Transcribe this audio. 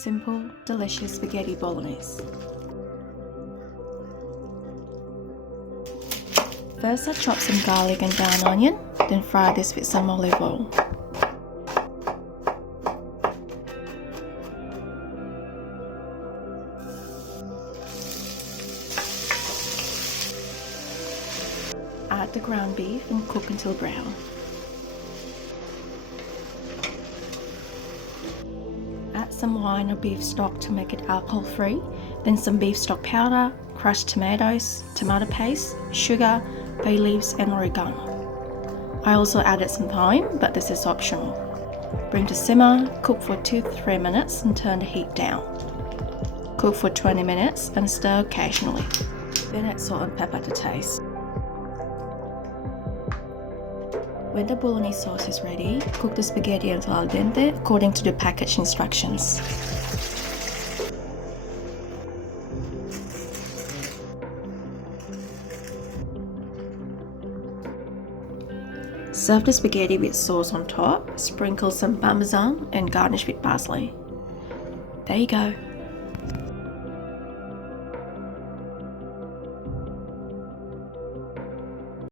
simple, delicious spaghetti bolognese. First I chop some garlic and brown onion, then fry this with some olive oil. Add the ground beef and cook until brown. Add some wine or beef stock to make it alcohol free, then some beef stock powder, crushed tomatoes, tomato paste, sugar, bay leaves and oregano. I also added some thyme, but this is optional. Bring to simmer, cook for 2 to 3 minutes and turn the heat down. Cook for 20 minutes and stir occasionally. Then add salt and pepper to taste. When the bolognese sauce is ready, cook the spaghetti until al dente according to the package instructions. Serve the spaghetti with sauce on top, sprinkle some Parmesan and garnish with parsley. There you go.